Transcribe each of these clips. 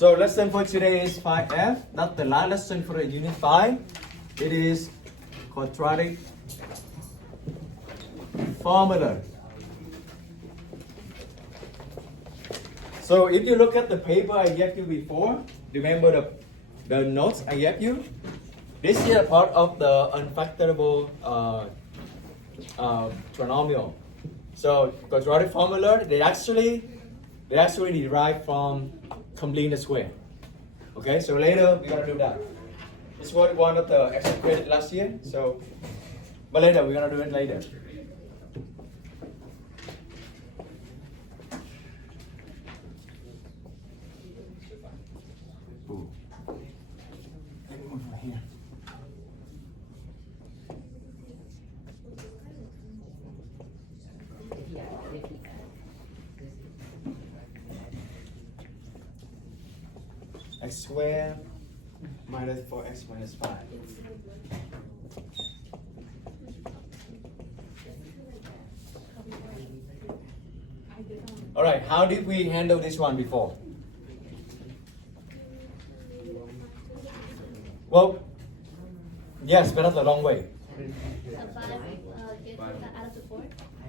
So lesson for today is 5F. That's the last lesson for the unit 5. It is quadratic formula. So if you look at the paper I gave you before, remember the notes I gave you? This is a part of the unfactorable trinomial. So quadratic formula, they actually derive from completing the square. Okay, so later we're gonna do that. This was one of the extra credit last year. So, but later we're gonna do it later. Ooh. Let me move from here. X squared minus 4x minus 5. All right, how did we handle this one before? Well, yes, but not the long way.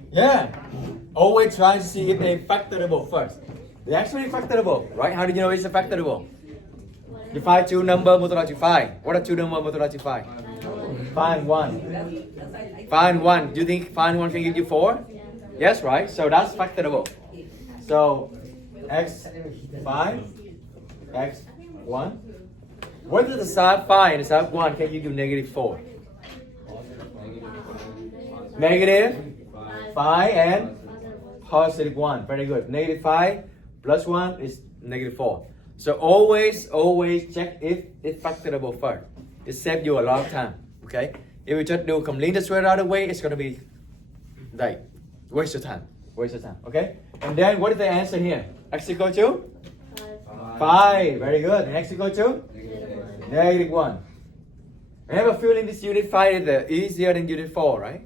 Yeah, always try to see if they're factorable first. They're actually factorable, right? How did you know it's a factorable? You find two numbers multiplied to 5. What are two numbers multiplied to 5? Find 1. Find 1. Do you think find 1 can give you 4? Yes, right? So that's factorable. So x 5, x 1. What is the side 5 and the side 1 can give you negative 4? Negative 5 and positive 1. Very good. Negative 5 plus 1 is negative 4. So always check if it's factorable first. It saves you a lot of time. Okay? If you just do complete the square right away, it's gonna be like waste of time. Waste of time. Okay? And then what is the answer here? X equal to 5. Very good. And x equal to negative 1. I have a feeling this unit 5 is easier than unit 4, right?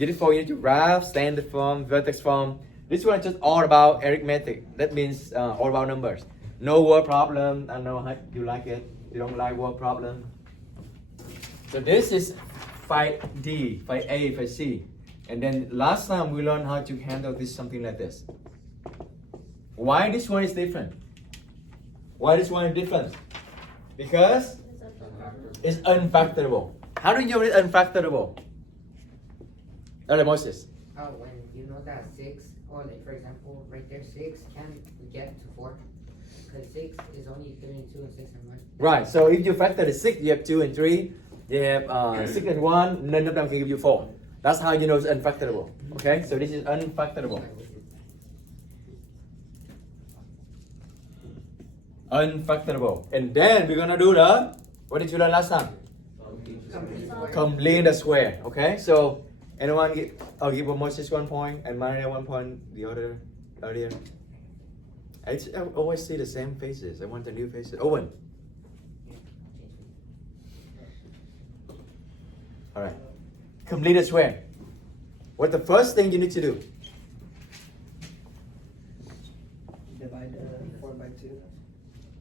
Unit 4 you need to graph, standard form, vertex form. This one is just all about arithmetic. That means all about numbers. No word problem. I know how you like it. You don't like word problem. So this is 5D, 5A, 5C. And then last time we learned how to handle this something like this. Why this one is different? Why this one is different? Because it's unfactorable. How do you know it's unfactorable? Moses. Oh, when you know that 6, or like for example, right there, 6 can get to 4. Because 6 is only 3 and 2 and 6 and 1. Right, so if you factor the 6, you have 2 and 3. You have 6 and 1, none of them can give you 4. That's how you know it's unfactorable. Okay, so this is unfactorable. Unfactorable. And then we're gonna do what did you learn last time? Complete the square. Okay, so anyone I'll give Moses 1 point and Maria 1 point, the other earlier. I always see the same faces. I want the new faces. Owen. All right. Complete the square. What's the first thing you need to do? Divide 4 by 2.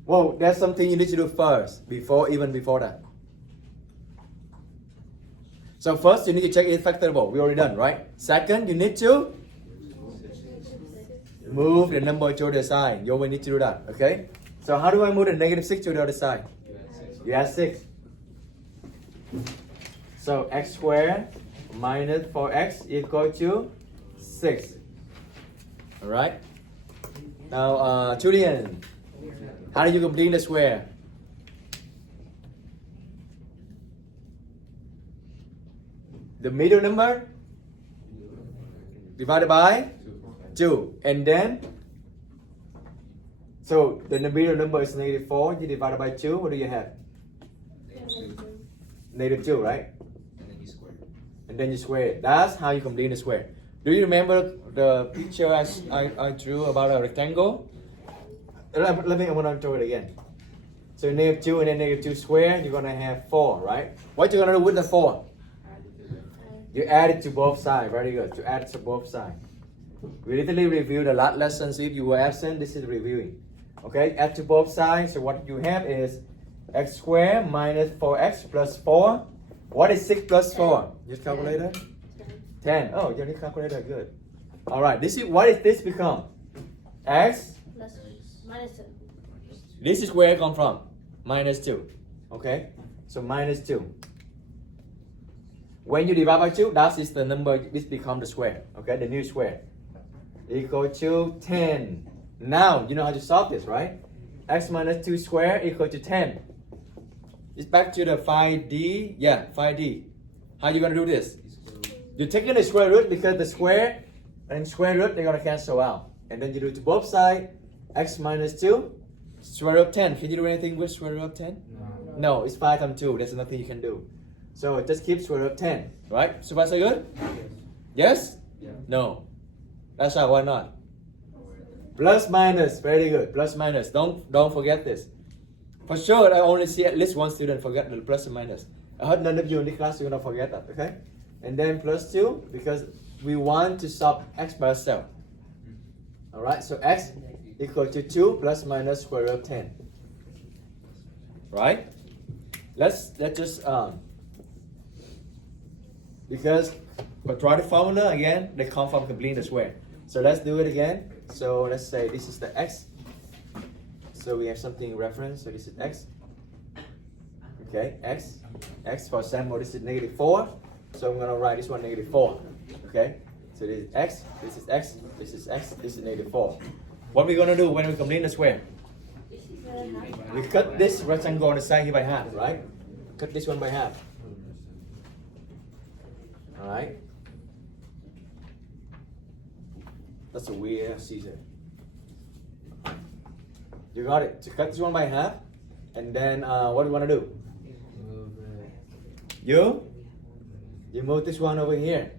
Well, that's something you need to do first, even before that. So first, you need to check it's factorable. We already done, right? Second, you need to move the number to the side. You always need to do that, okay? So how do I move the negative 6 to the other side? You add 6. So x squared minus 4x equal to 6. All right? Now, Julian, how do you complete the square? The middle number divided by 2. And then, so the middle number is negative 4. You divide it by 2. What do you have? Negative 2, right? And then you square it. That's how you complete the square. Do you remember the picture I drew about a rectangle? I want to draw it again. So negative 2 and then negative 2 square, you're going to have 4, right? What you going to do with the 4? You add it to both sides. Very good. To add it to both sides. We literally reviewed the last lesson. So if you were absent, this is reviewing. Okay, add to both sides. So what you have is x squared minus 4x plus 4. What is 6 plus 4? Use calculator? 10. Oh, you need calculator. Good. All right. This is what is this become? X. Plus minus 2. This is where it come from. Minus 2. Okay. So minus 2. When you divide by 2, that is the number. This become the square. Okay, the new square. Equal to 10. Now you know how to solve this, right? X minus 2 squared equal to 10. It's back to the 5D. Yeah, 5D. How you gonna do this? You're taking the square root because the square and square root they're gonna cancel out. And then you do to both sides. X minus 2 square root of 10. Can you do anything with square root of 10? No, it's 5 times 2. There's nothing you can do. So just keep square root of 10. Right? So far so good? Yes? No. That's how. Why not? Plus minus. Very good. Plus minus. Don't forget this. For sure, I only see at least one student forget the plus and minus. I heard none of you in the class you're gonna forget that, okay? And then plus 2 because we want to solve x by itself. Alright, so x equal to 2 plus minus square root of 10. Right? Let's just because quadratic formula again they come from completing the square. So let's do it again. So let's say this is the x. So we have something in reference. So this is x. Okay, x. X for example, this is negative 4. So I'm gonna write this one negative 4. Okay. So this is x. This is x. This is x. This is negative 4. What are we gonna do when we complete the square? We cut this rectangle on the side here by half, right? Cut this one by half. Alright. That's a weird Caesar. You got it. So cut this one by half. And then what do you want to do? You move this one over here.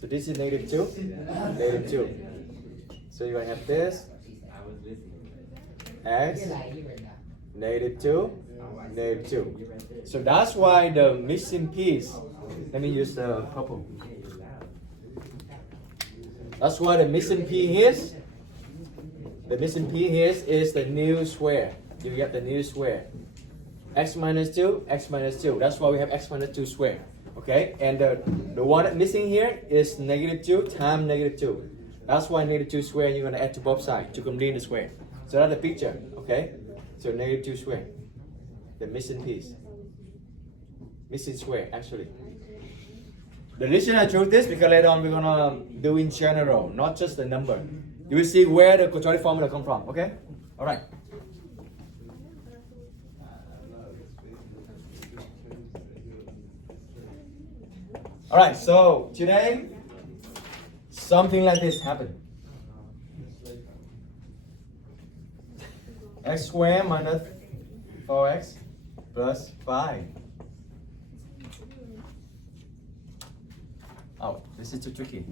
So this is negative 2. Negative 2. So you're going to have this. X. Negative 2. Negative 2. So that's why the missing piece. Let me use the purple. That's why the missing piece is. The missing piece is the new square. You get the new square. X minus 2, x minus 2. That's why we have x minus 2 squared. Okay? And the one that's missing here is negative 2 times negative 2. That's why negative 2 squared you're going to add to both sides to complete the square. So that's the picture. Okay? So negative 2 squared. The missing piece. Missing square, actually. The reason I chose this because later on we're going to do in general, not just the number. You will see where the quadratic formula come from. Okay? All right. All right, so today, something like this happened. X squared minus 4x plus 5. Oh, this is too tricky.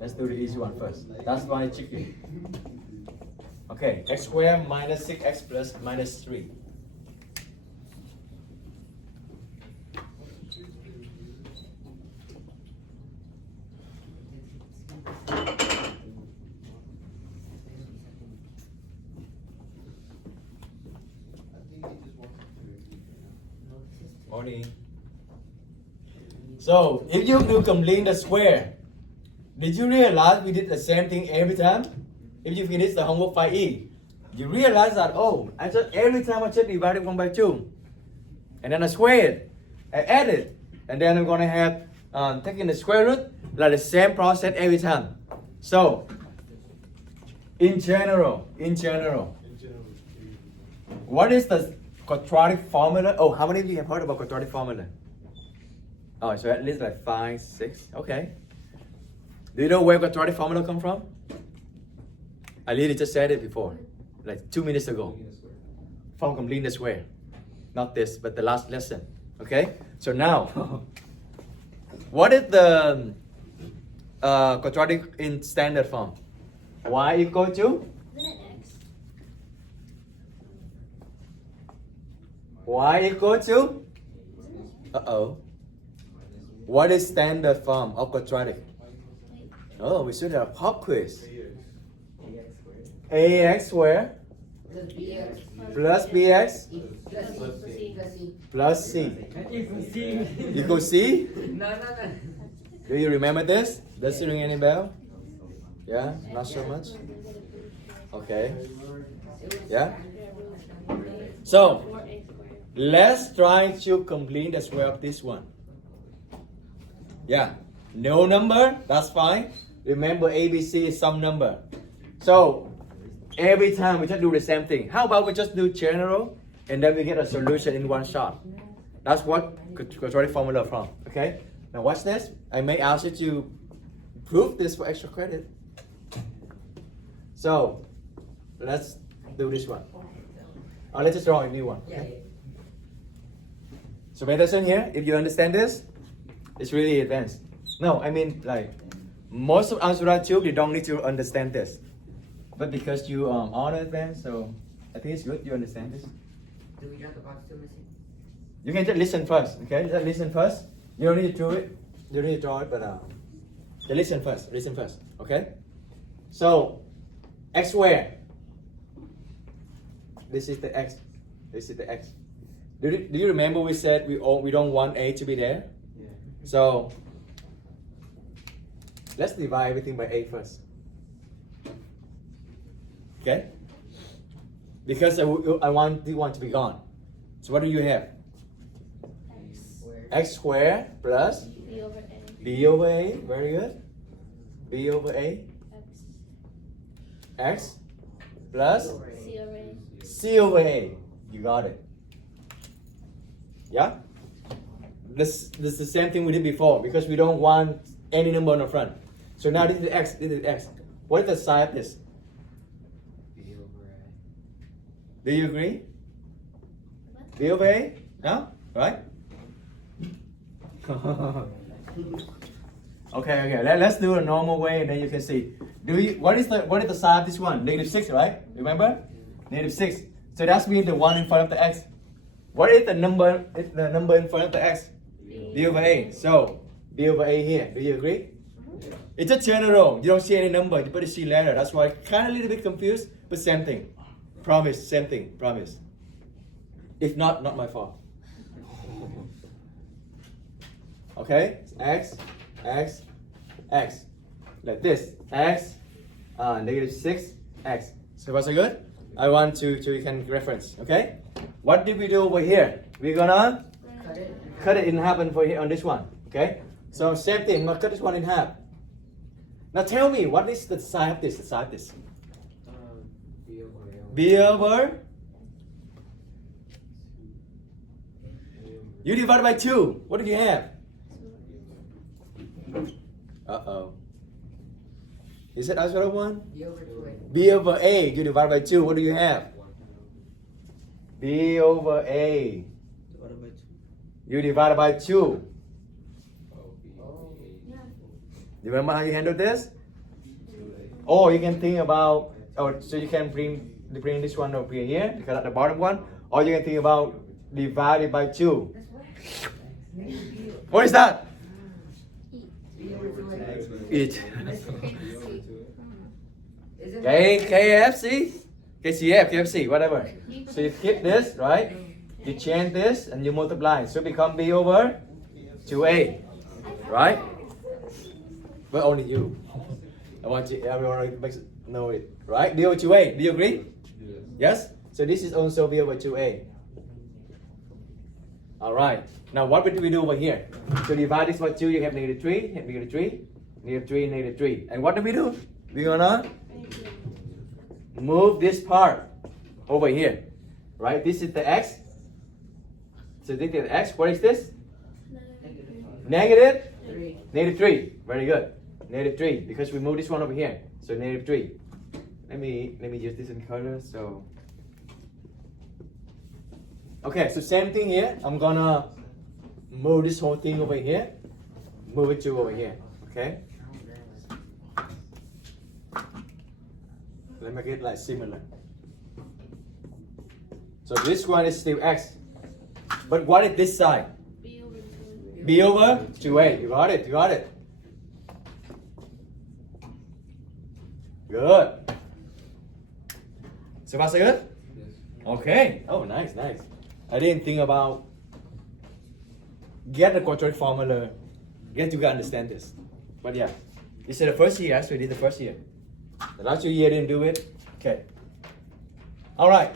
Let's do the easy one first. That's why it's tricky. Okay, x squared minus 6x plus minus 3. Morning. So, if you do complete the square, did you realize we did the same thing every time? If you finish the homework 5E, you realize that, oh, I just every time I just divided 1 by 2. And then I square it, I add it, and then I'm going to have taking the square root, like the same process every time. So, in general, what is the quadratic formula? Oh, how many of you have heard about quadratic formula? Oh, so at least like 5, 6. Okay. Do you know where quadratic formula come from? I literally just said it before, like 2 minutes ago. From completing the square. Not this, but the last lesson. Okay? So now, what is the quadratic in standard form? Y equal to? Y equal to? Uh-oh. What is standard form of quadratic? Oh, we should have a pop quiz. ax squared Plus bx plus bx plus c plus c. plus c equals c. No, no, no. Do you remember this? Does it ring any bell? Yeah, not so much. Okay. Yeah. So let's try to complete the square of this one. Yeah. No number, that's fine. Remember ABC is some number. So every time we just do the same thing. How about we just do general and then we get a solution in one shot? That's what quadratic formula from. Okay? Now watch this. I may ask you to prove this for extra credit. So let's do this one. Or let's just draw a new one. Yeah, Okay? So pay attention here. If you understand this, it's really advanced. No, I mean like most of algebra tube you don't need to understand this. But because you are advanced, so I think it's good you understand this. Do we draw the box too, Missy? You can just listen first, okay? Just listen first. You don't need to do it. You don't need to draw it, but just listen first. Listen first, okay? So x squared. This is the x. This is the x. Do you remember we said we don't want a to be there? Yeah. So let's divide everything by a first. Okay? Because I want the one to be gone. So what do you have? X squared plus B over A. b over a. Very good. b over a. X. X plus C over A. c over a. You got it. Yeah? This is the same thing we did before because we don't want any number on the front. So now this is x, this is x. What is the sign of this? B over a. Do you agree? What? B over a? No? Right? Okay. Let's do a normal way and then you can see. What is the sign of this one? -6, right? Remember? -6. So that's means the one in front of the x. What is the number? It's the number in front of the x. B over a. So B over a here. Do you agree? It's a general. You don't see any number. You put a C letter. That's why kind of a little bit confused, but same thing. Promise. Same thing. Promise. If not my fault. Okay, x, like this, x, -6, x. So far so good? I want to you can reference, okay? What did we do over here? We're gonna cut it in half and for here on this one, okay? So same thing, I'm gonna cut this one in half. Now tell me, what is the side of this, the side of this? B over a. B over, you divide by 2, what do you have? Uh-oh. Is it algebra 1? B over 2a. B over A, you divide by 2, what do you have? B over A, Divided by 2. you divide by 2. Oh. Yeah. You remember how you handle this? Or you can think about, so you can bring this one over here, because at the bottom one, or you can think about divided by 2. What is that? B over 2a. Eat. Isn't KFC? KFC, whatever. So you keep this, right? You change this and you multiply. So it become B over 2A. Right? But only you. I want you, everyone to know it. Right? B over 2A. Do you agree? Yes? So this is also B over 2A. Alright. Now what do we do over here? To divide this by 2, you have -3, have -3, -3, -3. And what do? We're gonna move this part over here. Right? This is the x. So this is the x. What is this? Negative? 3. -3. Very good. -3. Because we move this one over here. So -3. Let me use this in color. So okay, so same thing here. I'm gonna move this whole thing over here. Move it to over here. Okay? Let me make it like similar. So this one is still x. But what is this side? B over 2. B over 2a. You got it. Good. So far so good? Okay. Oh, nice, nice. I didn't think about get the quadratic formula, get you can understand this. But yeah, this is the first year. Actually, did the first year. The last 2 years didn't do it. Okay. All right.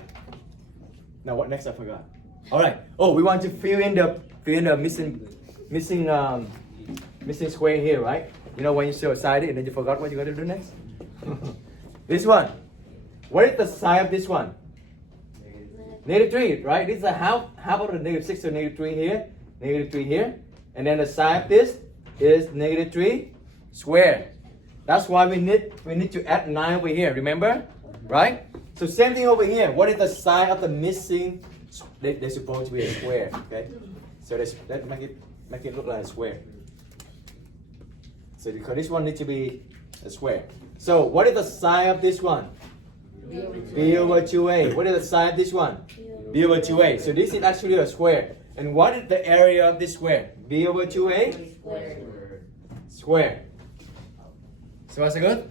Now what next? I forgot. All right. Oh, we want to fill in the missing square here, right? You know when you show side and then you forgot what you're gonna do next. This one. What is the sign of this one? -3, right? This is a half of the -6 to -3 here, -3 here, and then the sign of this is -3 square. That's why we need to add 9 over here. Remember, right? So same thing over here. What is the sign of the missing? They're supposed to be a square. Okay, so let's make it look like a square. So because this one needs to be a square. So what is the sign of this one? B over 2a. What is the sign of this one? B over 2a. So this is actually a square. And what is the area of this square? B over 2a? Square. So that's good?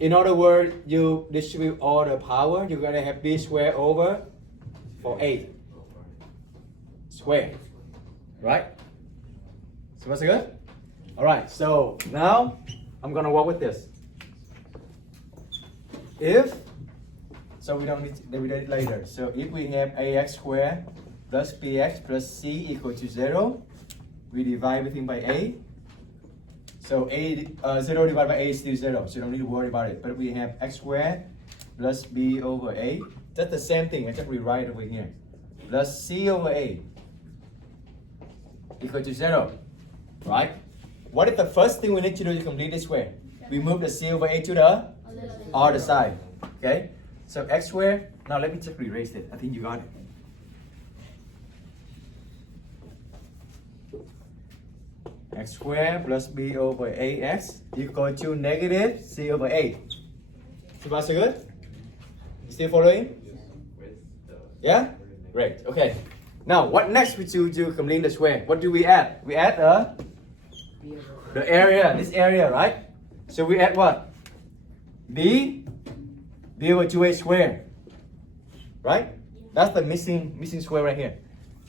In other words, you distribute all the power, you're going to have b squared over 4a square. Right? So that's good? Alright, so now I'm going to work with this. So we don't need to do it later. So if we have ax squared plus bx plus c equal to 0, we divide everything by a. So 0 divided by a is still 0, so you don't need to worry about it. But we have x squared plus b over a. That's the same thing, I just rewrite over here. Plus c over a equal to 0, right? What is the first thing we need to do to complete this square? We move the c over a to the other side, okay? So x squared, now let me just erase it. I think you got it. X squared plus b over ax equal to negative c over a. So far so good? You still following? Yeah? Great, okay. Now what next we do to complete the square? What do we add? We add the area, this area, right? So we add what? b over 2a squared, right? That's the missing square right here.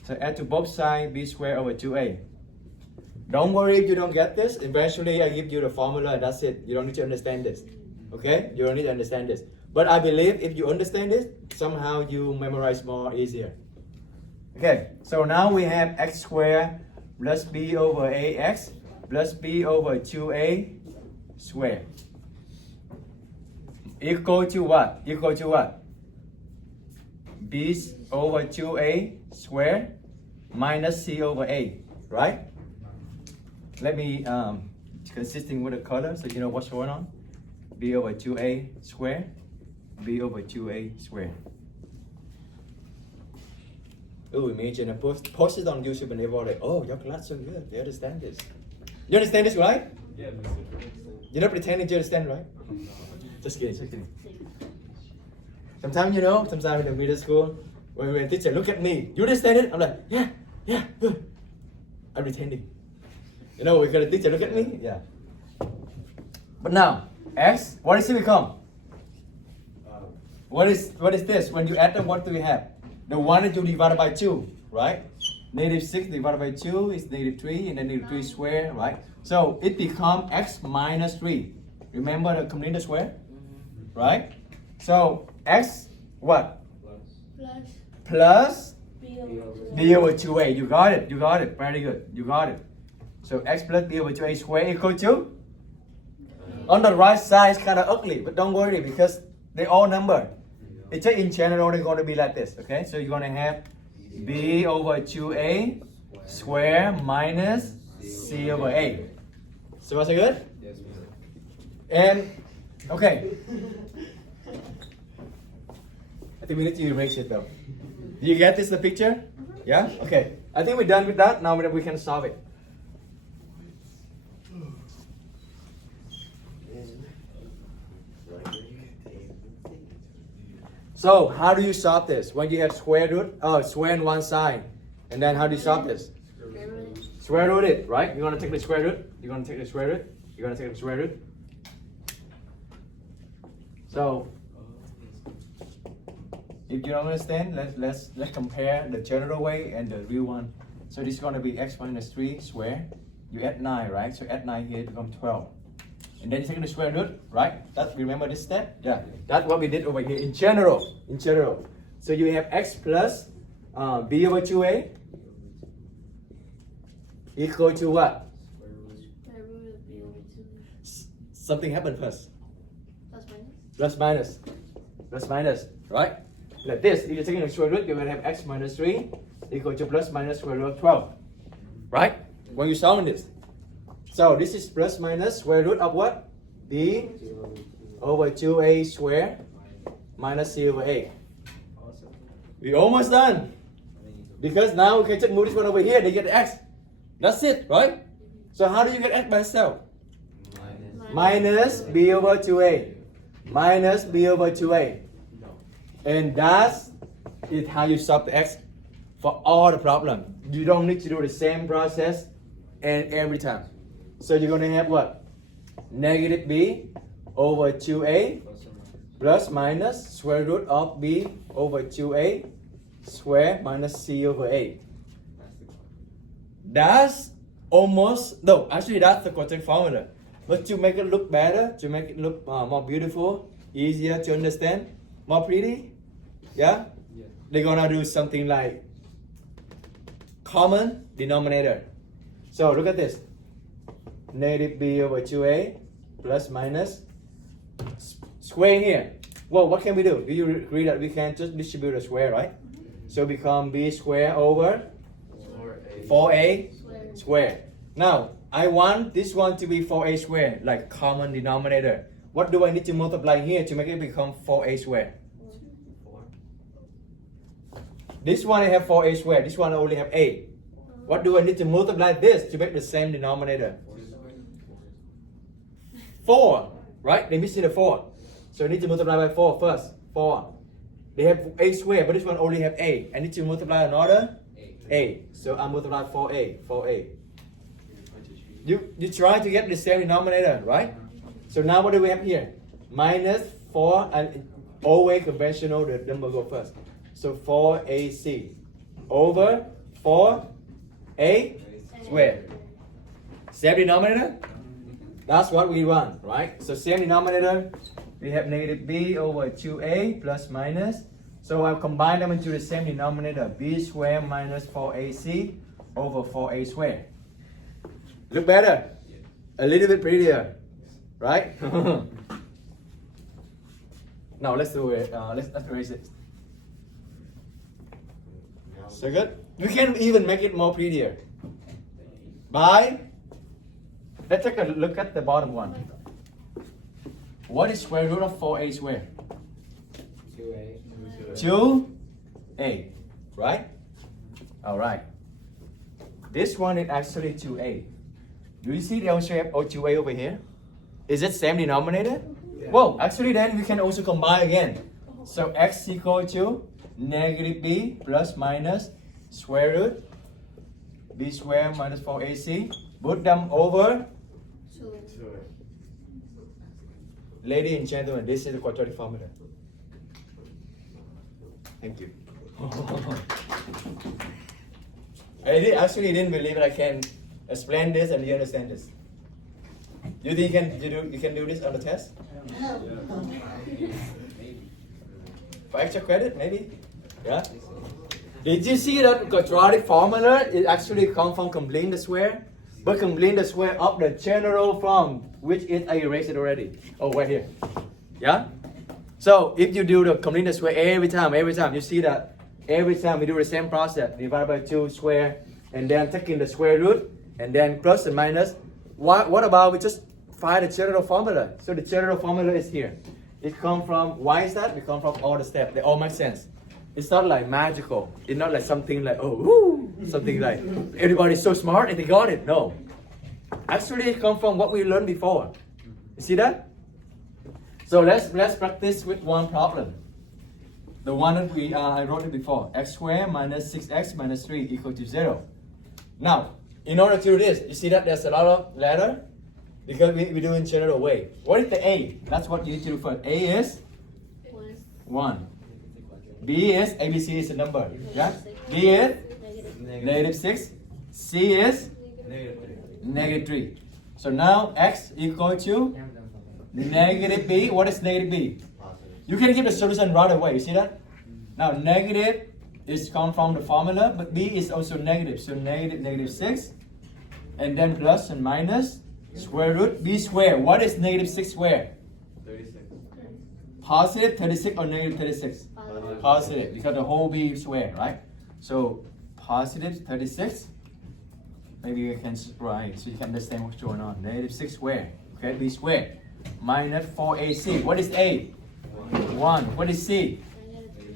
So add to both sides b squared over 2a. Don't worry if you don't get this. Eventually I give you the formula and that's it. You don't need to understand this. Okay? You don't need to understand this. But I believe if you understand this, somehow you memorize more easier. Okay, so now we have x squared plus b over ax plus b over 2a squared. Equal to what? Equal to what? B over 2a squared minus c over a, right? Let me consisting with the color so you know what's going on. B over 2a squared, b over 2a squared. Oh, imagine I post it on YouTube and everybody like, oh, your class so good. They understand this. You understand this, right? Yeah, You're not pretending to understand, right? Just kidding, just kidding. Sometimes, you know, sometimes in the middle school, when teacher look at me, you understand it? I'm like, yeah, good. I'm pretending. You know, we got a teacher look at me? Yeah. But now, x, what does it become? What is this? When you add them, what do we have? The 1 and 2 divided by 2, right? -6 divided by 2 is -3, and then -3 squared, right? So it becomes x minus 3. Remember the complete square? Right? So x what? Plus b over 2a. You got it. You got it. Very good. You got it. So x plus b over 2a squared equal to? On the right side it's kind of ugly, but don't worry because they all number. It's just in general they're going to be like this. Okay? So you're going to have b over 2a squared minus c over a. So what's it good? Yes, And okay. I think we need to erase it though. Do you get this the picture? Yeah? Okay. I think we're done with that. Now we can solve it. So how do you solve this? When you have square root, square on one side. And then how do you solve this? Square root it, right? You're gonna take the square root. You're gonna take the square root. You're gonna take the square root. So If you don't understand, let's compare the general way and the real one. So this is going to be x minus 3 square. You add 9, right? So add 9 here to become 12. And then you take the square root, right? Remember this step? Yeah. That's what we did over here in general. In general. So you have x plus b over 2a equal to what? Square root of b over 2. Something happened first. Plus minus. Plus minus. Plus minus, right? Like this, if you're taking the square root, you're going to have x minus 3 equal to plus minus square root of 12. Right? When you solve this. So this is plus minus square root of what? b over 2a square minus c over a. We're almost done. Because now we can just move this one over here, they get x. That's it, right? So how do you get x by itself? Minus b over 2a. Minus b over 2a. And that's is how you solve the x for all the problem. You don't need to do the same process and every time. So you're going to have what? Negative b over 2a plus minus square root of b over 2a square minus c over a. That's almost, no, actually that's the quadratic formula. But to make it look better, to make it look more beautiful, easier to understand, more pretty, yeah? They're gonna do something like common denominator. So look at this. Negative b over 2a plus minus square here. Well, what can we do? Do you agree that we can just distribute a square, right? So become b square over 4a square. Now, I want this one to be 4a square, like common denominator. What do I need to multiply here to make it become 4a square? This one I have 4a square, this one I only have a. What do I need to multiply this to make the same denominator? 4, right? They're missing the 4. So I need to multiply by 4 first. 4. They have a square, but this one only have a. I need to multiply another a. So I multiply 4a. 4a. You try to get the same denominator, right? So now what do we have here? Minus 4, and always conventional, the number go first. So 4ac over 4a squared. Same denominator? That's what we want, right? So same denominator, we have negative b over 2a plus minus. So I'll combine them into the same denominator, b squared minus 4ac over 4a squared. Look better, a little bit prettier, right? Now let's do it. Let's erase it. So good. We can even make it more prettier. Let's take a look at the bottom one. What is square root of 4a squared? 2a, right? All right. This one is actually 2a. Do you see the L shape of 2a over here? Is it same denominator? Yeah. Well, actually then we can also combine again. So x equal to negative b plus minus square root b squared minus 4ac. Put them over. 2. Ladies and gentlemen, this is the quadratic formula. Thank you. I actually didn't believe I can explain this and you understand this. You think you can do this on the test? For extra credit, maybe? Yeah? Did you see that quadratic formula? It actually comes from completing the square, but completing the square of the general form, which is I erased it already. Oh, right here. Yeah? So if you do the complete the square every time, you see that every time we do the same process, divide by 2 square, and then taking the square root, and then plus and minus. What about we just find the general formula? So the general formula is here. It comes from, why is that? It comes from all the steps. They all make sense. It's not like magical. It's not like something like, oh, woo, something like everybody's so smart and they got it. No. Actually, it comes from what we learned before. You see that? So let's practice with one problem. The one that I wrote it before. X squared minus 6x minus 3 equal to 0. Now, in order to do this, you see that there's a lot of letter because we do in general way. What is the a? That's what you need to do first. A is 1. B is ABC is a number. Yeah. B is negative 6. C is negative 3. So now x equal to negative b. What is negative b? You can give the solution right away. You see that? Now negative is come from the formula, but b is also negative. So negative 6, and then plus and minus square root b squared. What is negative 6 squared? 36. Positive 36 or negative 36? Positive, because the whole b squared, right? So positive 36. Maybe you can write so you can understand what's going on. Negative 6 squared, okay, b squared, minus 4ac. What is a? 1. What is c?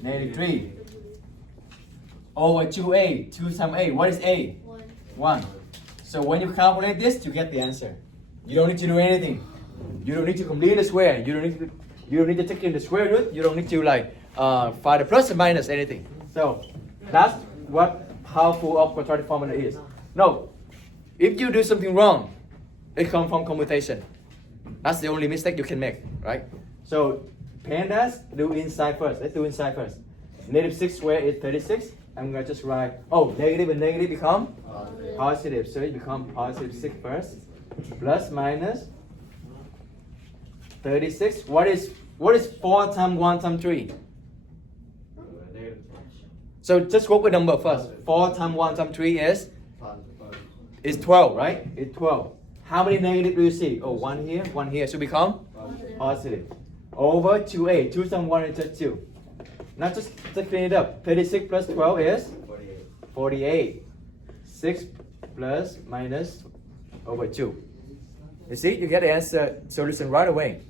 Negative 3. Over 2a, 2 times a. What is a? 1. So when you calculate this, you get the answer. You don't need to do anything. You don't need to complete the square. You don't need to take in the square root. You don't need to find the plus and minus anything. So that's what powerful of quadratic formula is. No, if you do something wrong, it comes from computation. That's the only mistake you can make, right? So pandas, do inside first. Let's do inside first. Negative 6 squared is 36. I'm going to just write, negative and negative become positive. So it becomes positive 6 first. Plus minus 36. What is 4 times 1 times 3? So just work with number first. 4 times 1 times 3 is 12, right? It's 12. How many negative do you see? 1 here, 1 here. So become positive. Over 2a. 2 times 1 is just 2. Now just clean it up. 36 plus 12 is 48. 6 plus minus over 2. You see, you get the answer solution right away.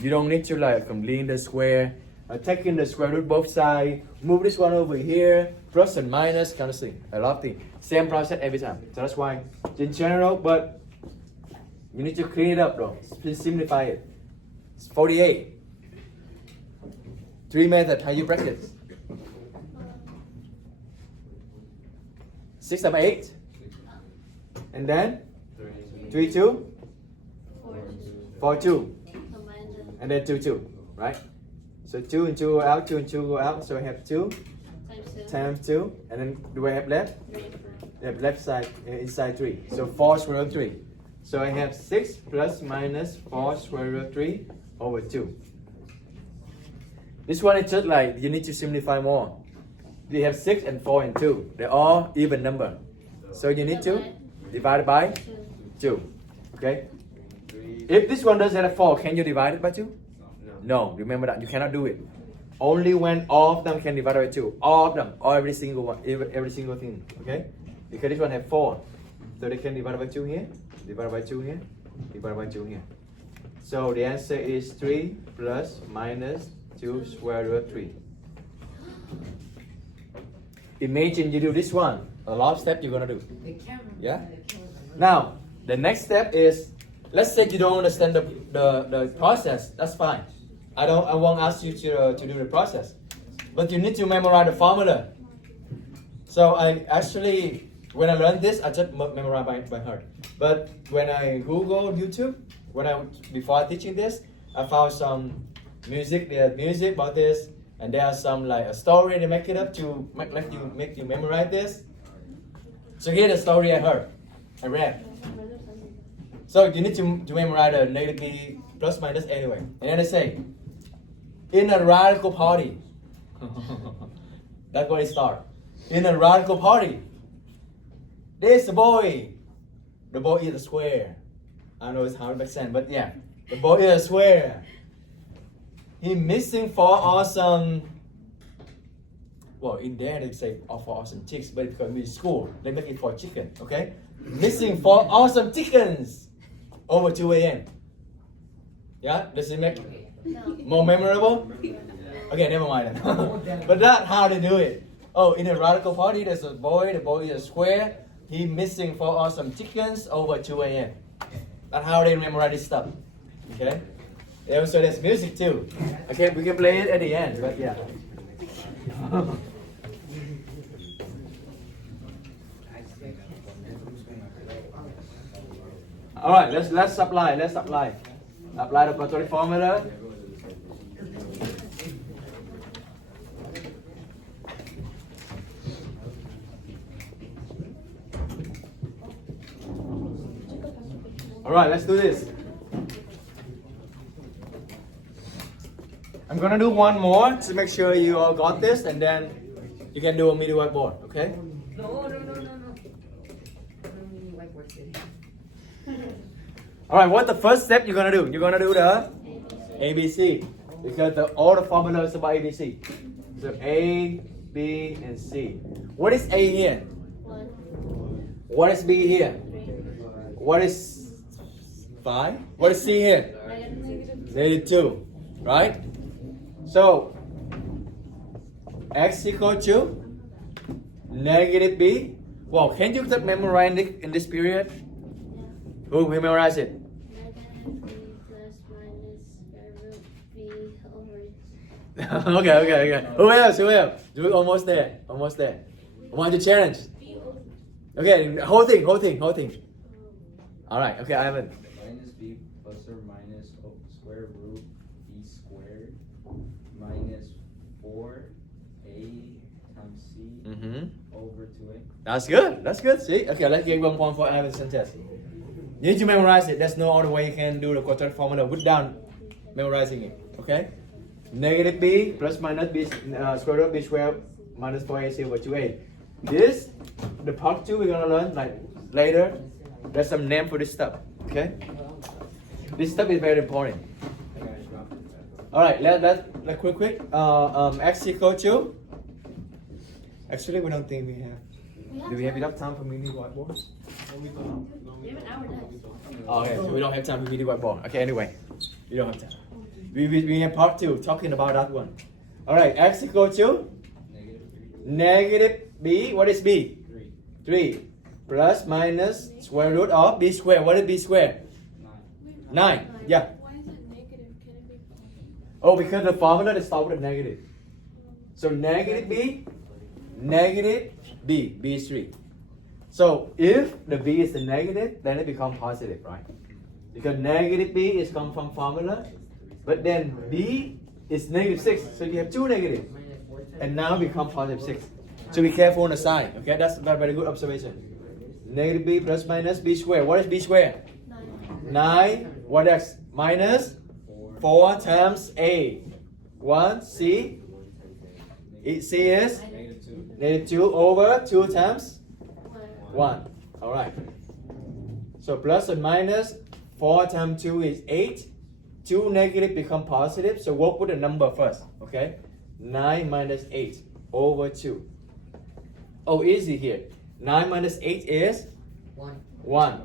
You don't need to complete the square, take in the square root both sides, move this one over here, plus and minus, kind of thing. A lot of things. Same process every time. So that's why it's in general, but you need to clean it up though. Please simplify it. It's 48. 3 methods, how you practice? 6 times 8. And then 3, 2, 4, 2. And then 2, 2, right? So 2 and 2 go out, 2 and 2 go out. So I have 2 times 2. And then do I have left? I have left side, inside 3. So 4 square root of 3. So I have 6 plus minus 4 square root of 3 over 2. This one is just you need to simplify more. You have 6 and 4 and 2. They're all even number. So you need to divide by 2. Okay? If this one doesn't have 4, can you divide it by 2? No. Remember that. You cannot do it. Only when all of them can divide by 2. All of them. Or every single one. Every single thing. Okay? Because this one have 4. So they can divide by 2 here. Divide by 2 here. Divide by 2 here. So the answer is 3 plus minus 2 square root of 3. Imagine you do this one. A lot of steps you're going to do. Yeah? Now, the next step is, let's say you don't understand the process. That's fine. I won't ask you to do the process. But you need to memorize the formula. So I actually, when I learned this, I just memorized by heart. But when I Google YouTube, before teaching this, I found some music. There's music about this, and there's some a story they make it up to make you memorize this. So here's the story I read. So you need to memorize the negative b plus minus anyway. And then they say, in a radical party, that's where it starts. In a radical party, there's a boy. The boy is a square. I know it's hard to make sense, but yeah, the boy is a square. He missing 4 awesome. Well, in there they say 4 awesome chicks, but because we school, they make it for chicken. Okay, missing 4 awesome chickens over 2 a.m. Yeah, does it make more memorable? Okay, never mind then. But that's how they do it. In a radical party, there's a boy. The boy is a square. He missing 4 awesome chickens over 2 a.m. That's how they memorize this stuff. Okay. Yeah, so there's music too. Okay, we can play it at the end, but yeah. All right, let's apply. Apply the quadratic formula. All right, let's do this. I'm gonna do one more to make sure you all got this, and then you can do a mini whiteboard, okay? No. I don't mean whiteboard today. All right, what's the first step you're gonna do? You're gonna do the ABC, because all the formula is about ABC. So A, B, and C. What is A here? 1, What is B here? 3, What is 5? What is C here? negative -2, right? So X equal to negative B. Well, can you just memorize it in this period? Yeah. Who memorize it? Negative b plus minus square root b over. Okay. Who else? You're almost there. I want to challenge. Okay, whole thing. All right. Okay, Ivan. Minus b plus or minus square root b squared minus 4a times c over 2a. That's good. See? Okay, let's give 1 point for Ivan's sentence. You need to memorize it. There's no other way you can do the quadratic formula without memorizing it. Okay? Negative b plus minus b square root b squared minus 4ac over 2a. This, the part 2 we're gonna learn like later. There's some name for this stuff. Okay? This stuff is very important. Alright, let's quick. X equal to. Actually, we don't think we have. Do we have enough time for mini whiteboards? We have an hour left. Okay, so we don't have time for mini whiteboard. Okay, anyway, we don't have time. We have part 2 talking about that one. Alright, X equal to negative b. What is b? 3 plus minus square root of b squared. What is b squared? 9. Yeah. Why is it negative? Can it be positive? Oh, because the formula is starts with a negative. So negative b is 3. So if the b is a negative, then it becomes positive, right? Because negative b is come from formula, but then b is negative 6. So you have 2 negatives, Minus 4 times. and now become positive 6. So be careful on the sign. Okay, that's a very good observation. Negative b plus minus b squared. What is b squared? 9. 9. What is minus 4 times a? 1 c. C is negative 2 over 2 times 1. Alright. So plus and minus 4 times 2 is 8. 2 negative become positive. So work with the number first. Okay? 9 minus 8 over 2. Oh, easy here. 9 minus 8 is 1. 1.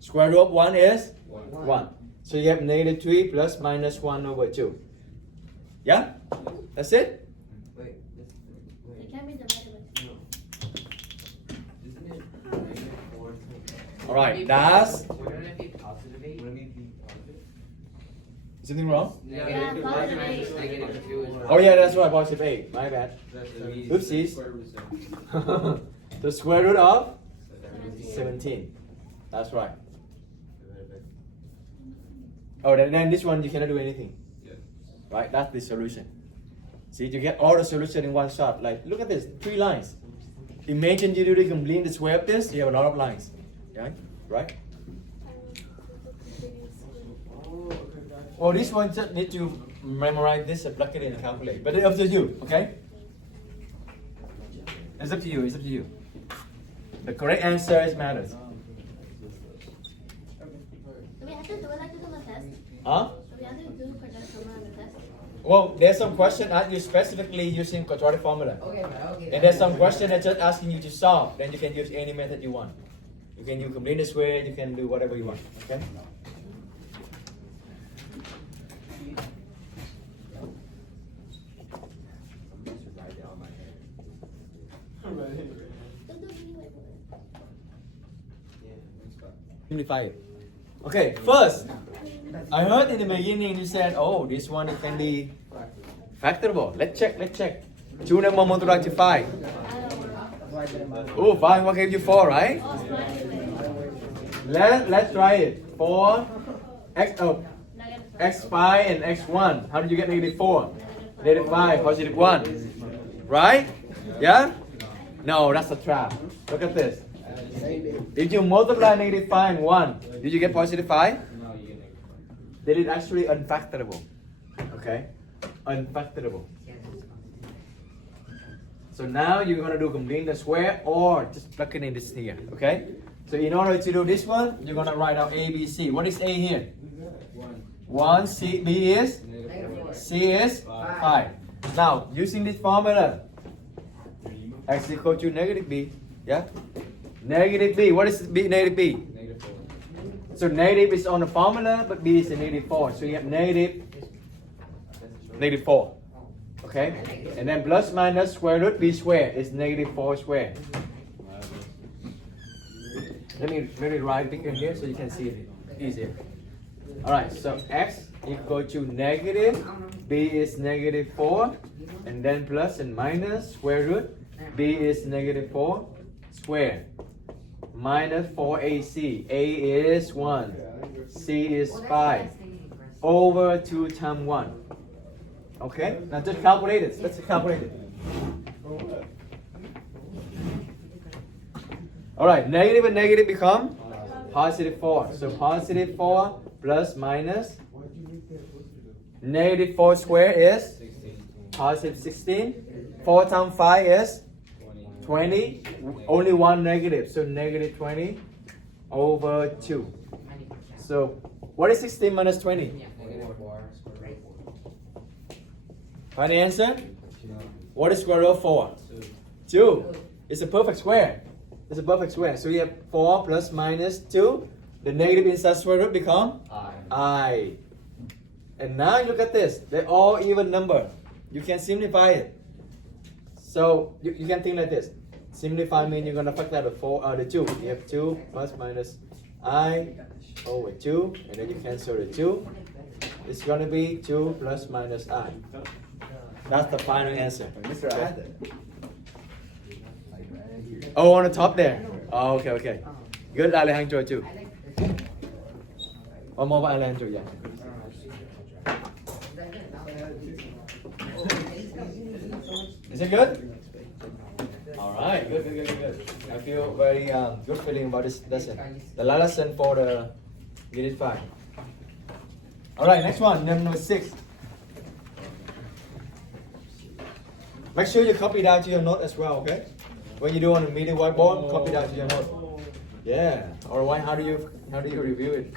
Square root of 1 is 1. 1. So you have negative 3 plus minus 1 over 2. Yeah? That's it? Wait, It can be divided by 2. isn't it negative 4 times? Alright, that's. Wouldn't it be positive 8? Wouldn't it be positive? Is anything wrong? Yeah, positive 8. Negative 2 is Oh yeah, that's right, positive 8. My bad. Oopsies. Square root of The square root of 17. 17. That's right. Oh, then this one you cannot do anything. Yeah. Right? That's the solution. See, you get all the solution in one shot. Like, look at this, 3 lines. Imagine you do the complete square of this, you have a lot of lines. Yeah? Right? Oh, this one just need to memorize this and plug it in and calculate. But it's up to you, okay? It's up to you, it's up to you. The correct answer is matters. Do we have to do it like this on the test? Huh? Do we have to do quadratic formula on the test? Well, there's some question asked you specifically using quadratic formula. Okay. And there's some question that's just asking you to solve. Then you can use any method you want. You can use complete the square, you can do whatever you want. Okay? Don't do mini whiteboard. Simplify it. Okay, first, I heard in the beginning you said, oh, this one it can be factorable. Let's check. 2 number multiplied to 5. I don't know. Oh, 5, what gave you 4, right? Oh, smiley face. Let's try it. 4, Negative x5 and x1. How did you get negative 4? five. Negative 5, positive 1. Right? Yeah? No, that's a trap. Look at this. If you multiply negative 5 and 1, did you get positive 5? No, you get -5. Then it's actually unfactorable. Okay? Unfactorable. Yes. So now you're gonna do combine the square or just plug it in this here. Okay? So in order to do this one, you're gonna write out A, B, C. What is A here? 1, C, B is? -4. C is? 5. Now, using this formula, x equal to negative b. Yeah? Negative b. What is b, negative b? -4. So negative is on the formula, but b is a negative 4. So you have negative 4. Okay? And then plus minus square root b square is negative 4 square. Let me write bigger here so you can see it easier. Alright, so x equal to negative, b is negative 4, and then plus and minus square root, b is negative 4 square, minus 4ac, a is 1, c is 5, over 2 times 1. Okay, now just calculate it, let's calculate it. Alright, negative and negative become positive 4, so positive 4 plus minus negative 4 square is 16. positive 16. 4 times 5 is 20. Only one negative, so negative 20 over 2. So what is 16 minus 20? -4. Find the answer? No. What is square root of 4? 2. It's a perfect square. It's a perfect square. So you have 4 plus minus 2. The negative inside square root become I. And now look at this. They're all even number. You can simplify it. So you can think like this. Simplify means you're gonna factor the 2. You have 2 plus minus I over 2, and then you cancel the 2. It's gonna be 2 plus minus I. That's the final answer. Mr. Adam. Oh, on the top there. Oh, okay. Good, Alejandro too. One more by Alejandro, yeah. Is it good? Alright, good. I feel very good feeling about this lesson. The last lesson for the unit 5. Alright, next one, number 6. Make sure you copy down to your note as well, okay? When you do on the meeting whiteboard, copy down to your note. Yeah. Otherwise, how do you review it?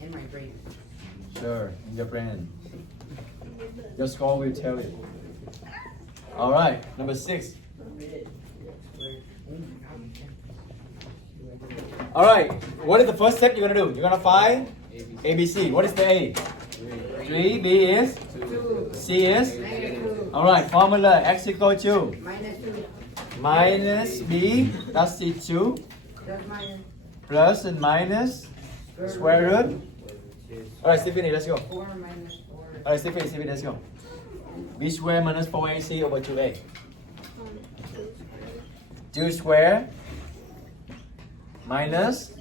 In my brain. Sure, in your brain. Your score will tell you. Alright, number 6. Alright, what is the first step you're gonna do? You're gonna find ABC. What is the A? 3, B is? 2. C is? -2. Alright, formula x equal to -2. minus B, that's the 2, Plus minus. plus and minus square root. Alright, Stephanie, let's go. 4 minus 4. Alright, Stephanie, let's go. B square minus 4AC over 2A. 2 square minus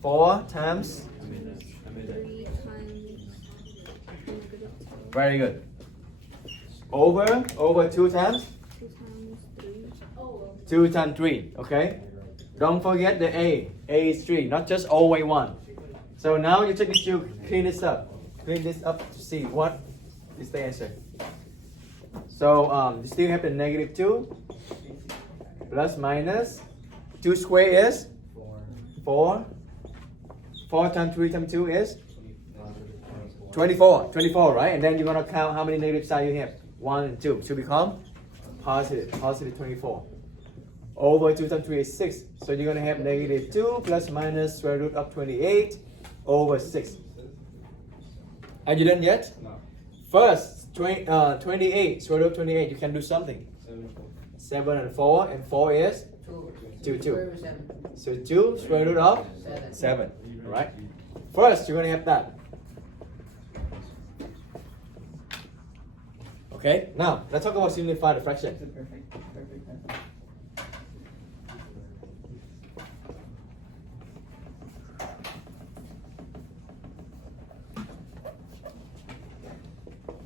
4 times. 3 times negative 2. Very good. Over 2 times. 2 times 3. 2 times 3, okay? Don't forget the A. A is 3, not just always 1. So now you just need to clean this up. Clean this up to see what is the answer. So you still have the negative 2 plus minus 2 square is 4. 4 times 3 times 2 is 24, right? And then you're gonna count how many negative sides you have. 1 and 2. So become positive 24. Over 2 times 3 is 6. So you're gonna have negative 2 plus minus square root of 28 over 6. Are you done yet? No. First, 28, square root of 28, you can do something. 7 and 4, and 4 is 2. Square root of 7. So 2 square root of 7. Alright? First, you're gonna have that. Okay, now let's talk about simplify the fraction. Perfect answer.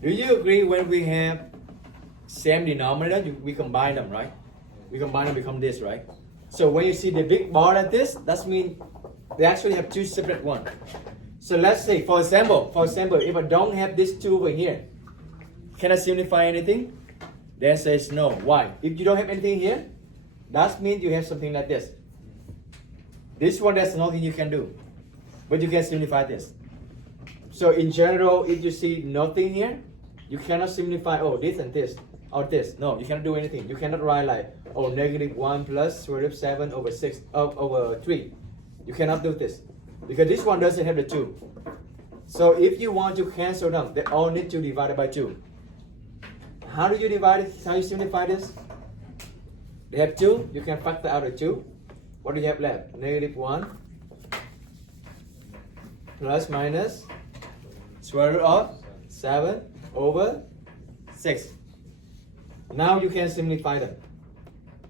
Do you agree when we have same denominator, we combine them, right? We combine them become this, right? So when you see the big bar like this, that means they actually have two separate ones. So let's say, for example, if I don't have this two over here, can I simplify anything? The answer is no. Why? If you don't have anything here, that means you have something like this. This one, there's nothing you can do, but you can simplify this. So in general, if you see nothing here, you cannot simplify, oh, this and this, or this. No, you cannot do anything. You cannot write like, oh, negative 1 plus square root of 7 over 6, over 3. You cannot do this, because this one doesn't have the 2. So if you want to cancel them, they all need to divide it by 2. How do you divide it? How do you simplify this? They have 2, you can factor out the 2. What do you have left? Negative 1 plus minus square root of 7 over 6. Now you can simplify them.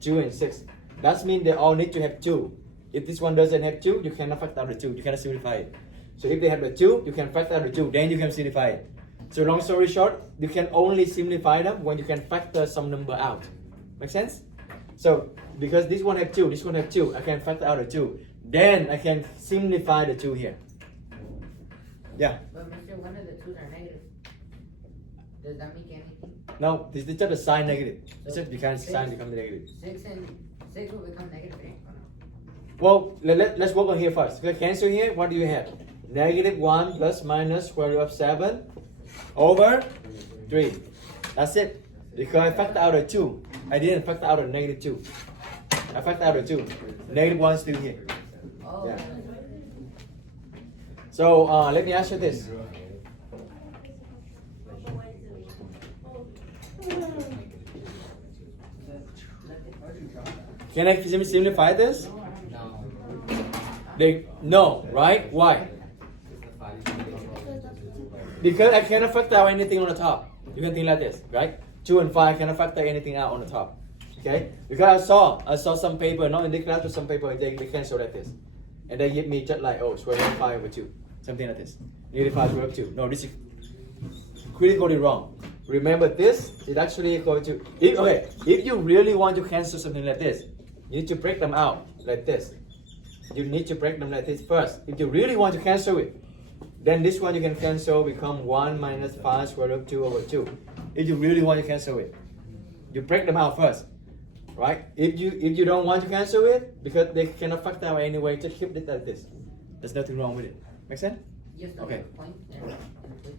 2 and 6. That means they all need to have 2. If this one doesn't have 2, you cannot factor out the 2. You cannot simplify it. So if they have the 2, you can factor out the 2. Then you can simplify it. So long story short, you can only simplify them when you can factor some number out. Make sense? So because this one have 2, this one have 2, I can factor out the 2. Then I can simplify the 2 here. Yeah. But Mr. One of the 2's are negative. Does that make anything? No, this is just a sign negative. It's So just because six- sign becomes negative. 6 and 6 will become negative, right? Or no? Well, let's work on here first. Okay, cancel here. What do you have? Negative 1 plus minus square root of 7 over 3. That's it. Because I factor out a 2. I didn't factor out a negative 2. I factor out a 2. Negative 1 is still here. Oh. Yeah. So let me ask you this. Can I simplify this? No. No, right? Why? Because I cannot factor out anything on the top. You can think like this, right? 2 and 5 cannot factor anything out on the top. Okay? Because I saw some paper, not in this class, but some paper they cancel like this. And they give me just like, oh, square root of 5 over 2. Something like this. Negative 5 square root of 2. No, this is critically wrong. Remember, this is actually equal to, if you really want to cancel something like this, you need to break them out like this. You need to break them like this first. If you really want to cancel it, then this one you can cancel, become 1 minus 5 square root of 2 over 2. If you really want to cancel it, you break them out first, right? If you don't want to cancel it, because they cannot factor out anyway, just keep it like this. There's nothing wrong with it. Make sense? You still Okay. give us points and equate.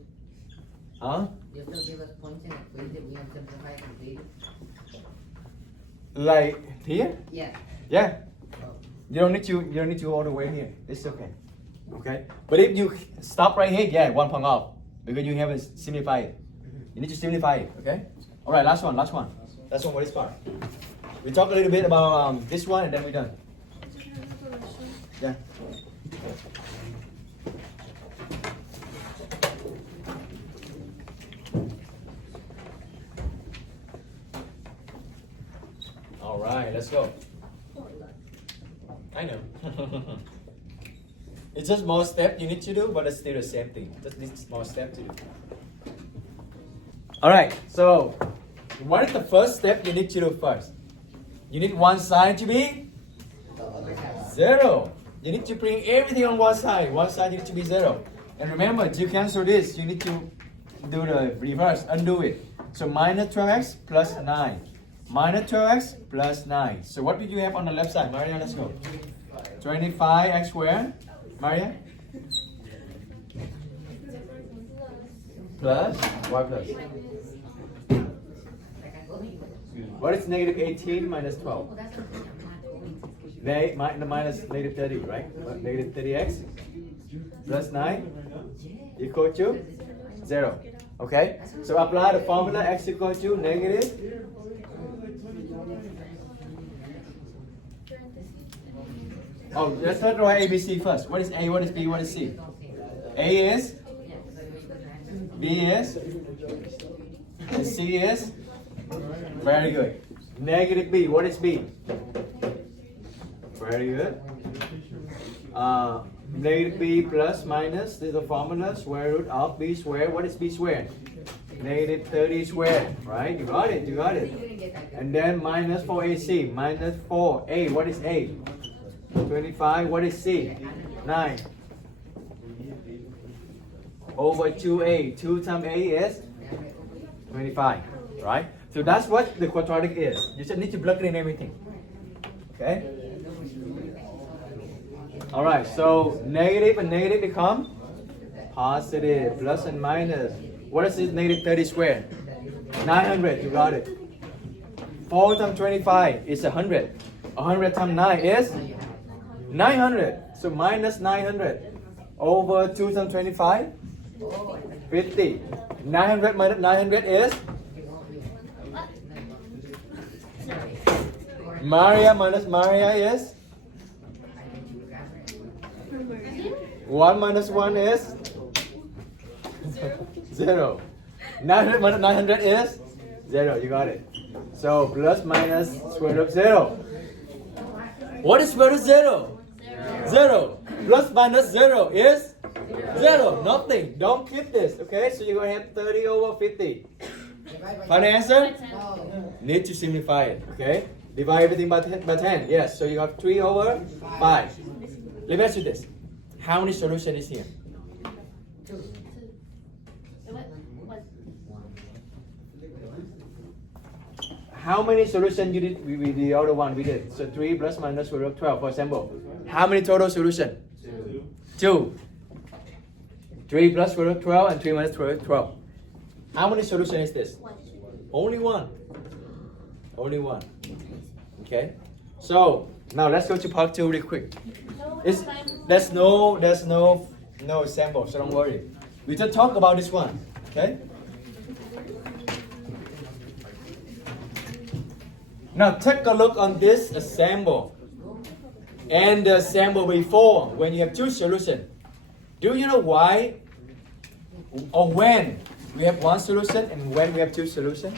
Huh? You still give us points and equate if we have simplified and completed. Like here? Yeah. Yeah. Oh. You don't need to go all the way here. It's okay. Okay? But if you stop right here, yeah, 1 point off. Because you haven't simplified it. You need to simplify it, okay? Alright, last one. Last one for this part. We talk a little bit about this one and then we're done. Yeah. Alright, let's go. I know. It's just more step you need to do, but it's still the same thing. Just this small step to do. Alright, so what is the first step you need to do first? You need one side to be The other half. 0. You need to bring everything on one side. One side needs to be 0. And remember, to cancel this, you need to do the reverse, undo it. So minus 12x plus 9. Minus 12x plus 9. So what did you have on the left side? Maria, let's go. 25x squared. Maria? Plus? Y plus? What is negative 18 minus 12? Oh, that's okay. I'm not going. Minus negative 30, right? Negative 30x plus 9 equal to 0. Okay? So apply the formula x equal to negative. Oh, let's not write ABC first. What is A? What is B? What is C? A is, B is, and C is. Very good. Negative B. What is B? Very good. Negative B plus minus. This is the formula. Square root of B squared. What is B squared? Negative 30 squared, right? You got it, you got You it. didn't get that good. And then minus 4ac, minus 4a, what is a? 25, what is c? 9. Over 2a, 2 times a is 25, right? So that's what the quadratic is. You just need to plug in everything. Okay? Alright, so negative and negative become positive, plus and minus. What is this negative 30 squared? 900, you got it. 4 times 25 is 100. 100 times 9 is 900. So minus 900 over 2 times 25, 50. 900 minus 900 is Maria minus Maria is 1 minus 1 is 0. 900 minus 900 is 0. You got it. So plus minus square root of 0. What is square root of 0? 0. Plus minus 0 is 0. Nothing. Don't keep this. Okay. So you're going to have 30 over 50. Final answer? Need to simplify it. Okay. Divide everything by 10. Yes. So you have 3 over 5. Let me ask you this. How many solutions is here? How many solutions you did with the other one we did? So 3 plus minus square root of 12, for example. How many total solutions? 2. 3 plus square root of 12 and 3 minus square root of 12. How many solutions is this? Only one. Only one. Okay. So now let's go to part 2 really quick. There's no example, so don't worry. We just talk about this one. Okay. Now take a look on this example and the example before when you have 2 solutions. Do you know why or when we have 1 solution and when we have 2 solutions?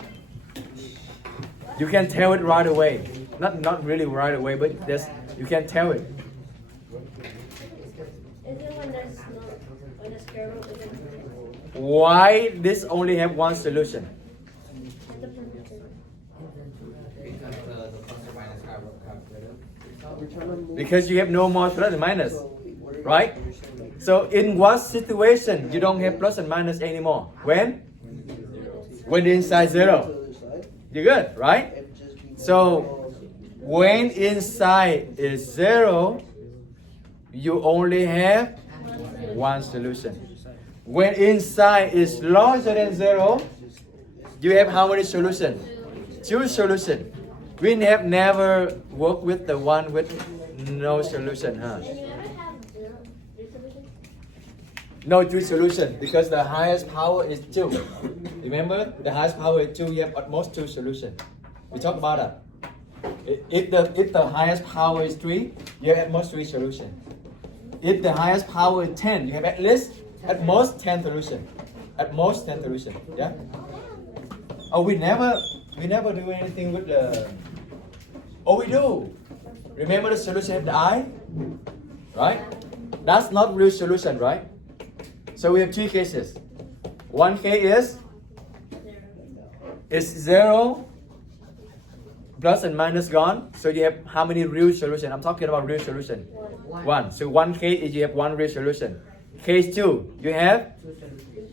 You can tell it right away. Not really right away, but you can tell it. Is it when there's no, when the square root isn't Why this only have 1 solution? Because the plus or minus got rid of. Because you have no more plus and minus, right? So in what situation you don't have plus and minus anymore? When? When inside 0. You good, right? So when inside is 0, you only have 1 solution. When inside is larger than 0, you have how many solutions? 2 solutions. We have never worked with the one with no solution, huh? Can you ever have 3 solutions? No 3 solutions because the highest power is 2. Remember, the highest power is 2. You have at most 2 solutions. We talked about that. If the highest power is 3, you have at most 3 solutions. If the highest power is 10, you have at most 10 solutions. At most 10 solutions. Yeah. Oh, we never do anything with the. Oh, we do. Remember the solution of the I, right? That's not real solution, right? So we have 3 cases. One case is 0. Plus and minus gone. So you have how many real solutions? I'm talking about real solution. 1. So one case is you have 1 real solution. Case 2, you have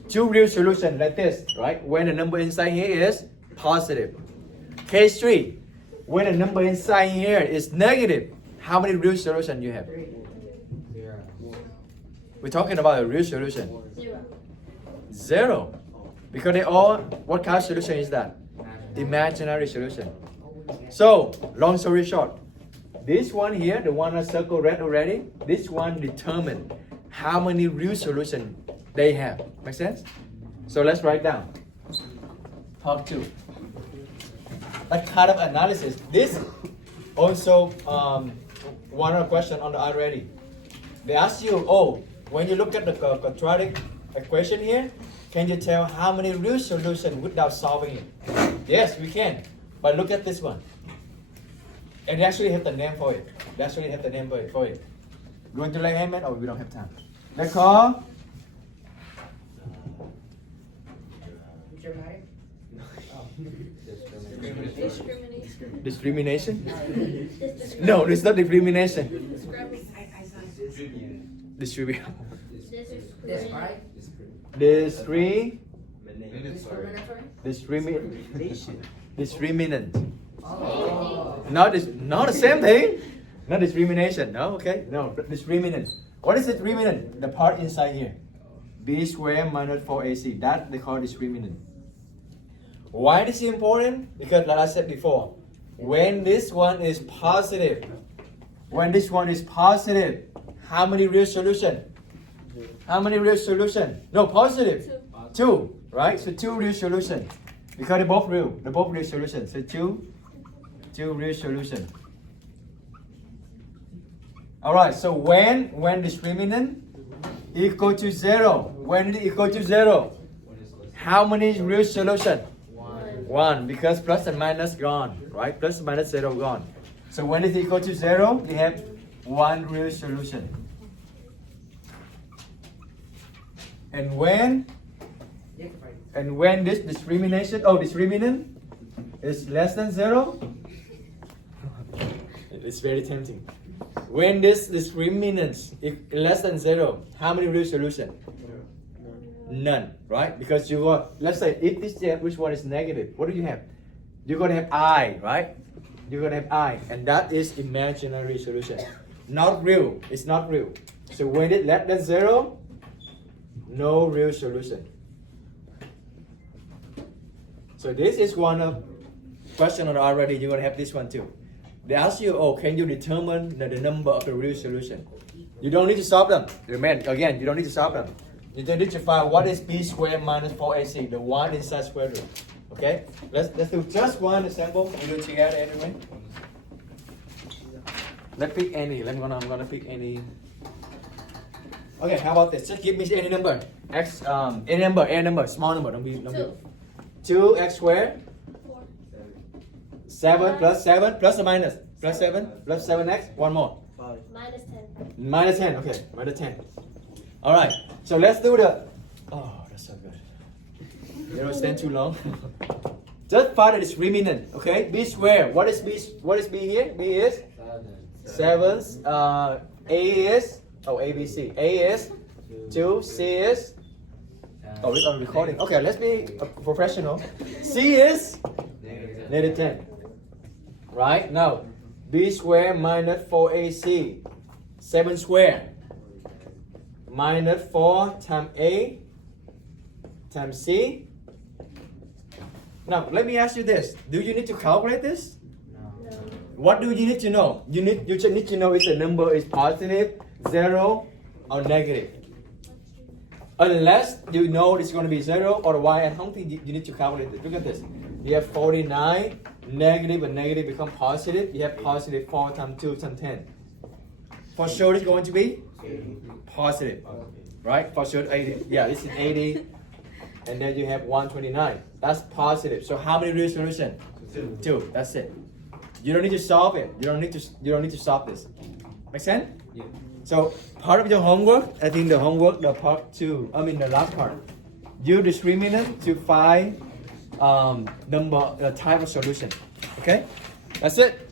2 real solutions like this, right? When the number inside here is positive. Case 3, when the number inside here is negative, how many real solutions you have? 0. We're talking about a real solution. 0. 0. Because they all, what kind of solution is that? Imaginary solution. So, long story short, this one here, the one I circled red already, this one determines how many real solutions they have. Make sense? So let's write down. Part 2. That kind of analysis. This also one other question on the already. They ask you, oh, when you look at the quadratic equation here, can you tell how many real solutions without solving it? Yes, we can. But look at this one. And they actually have the name for it. They actually have the name for it. Going to lay hand man? Oh, we don't have time. They call Discrimination? No, it's not discrimination. Distribute. Describe. Discriminant. Oh. Not the same thing. Not discrimination. No, okay. No, discriminant. What is discriminant? The part inside here. B squared minus 4AC. That they call discriminant. Why this is important? Because like I said before, when this one is positive, how many real solution? How many real solution? No, positive. Two, right? So two real solution. Because they're both real. They're both real solution. So two real solution. Alright, so when discriminant equal to 0, when it equal to 0, how many real solution? One, because plus and minus gone, right? Plus and minus 0 gone. So when it's equal to 0, we have one real solution. And when this discriminant is less than 0, it's very tempting. When this discriminant is less than 0, how many real solution? None, right? Because you got, let's say if this which one is negative, what do you have? You're gonna have I, right? You're gonna have I, and that is imaginary solution. Not real, it's not real. So when it less than 0, no real solution. So this is one of question already. You're gonna have this one too. They ask you, oh, can you determine the number of the real solution? You don't need to solve them. Remember, again, you don't need to solve them. You just need to find what is b squared minus 4ac, the one inside square root. Okay? Let's do just one example. We do it together anyway. Let's pick any. I'm gonna pick any. Okay, how about this? Just give me any number. X any number, small number. Don't be 2x squared. 7 plus 7 plus or minus? Plus 7 plus 7x. One more. Minus 10. Minus 10. Okay, minus 10. All right. So let's do the. Oh, that's so good. You don't stand too long. Just find the discriminant. Okay. B squared. What is B? What is B here? B is 7. A is ABC. A is 2. C is. Oh, we're recording. Okay, let's be professional. C is negative 10. Right now, b squared minus 4ac, 7 squared minus 4 times a times c. Now let me ask you this: do you need to calculate this? No. What do you need to know? You just need to know if the number is positive, 0, or negative. Unless you know it's going to be 0 or y, I don't think you need to calculate it. Look at this. You have 49, negative and negative become positive. You have positive 4 times 2 times 10. For sure it's going to be positive. Right? For sure 80. Yeah, this is 80. And then you have 129. That's positive. So how many real solutions? 2. That's it. You don't need to solve it. You don't need to solve this. Make sense? Yeah. So part of your homework, I think the part 2, the last part, you discriminant to find type of solution. Okay, that's it.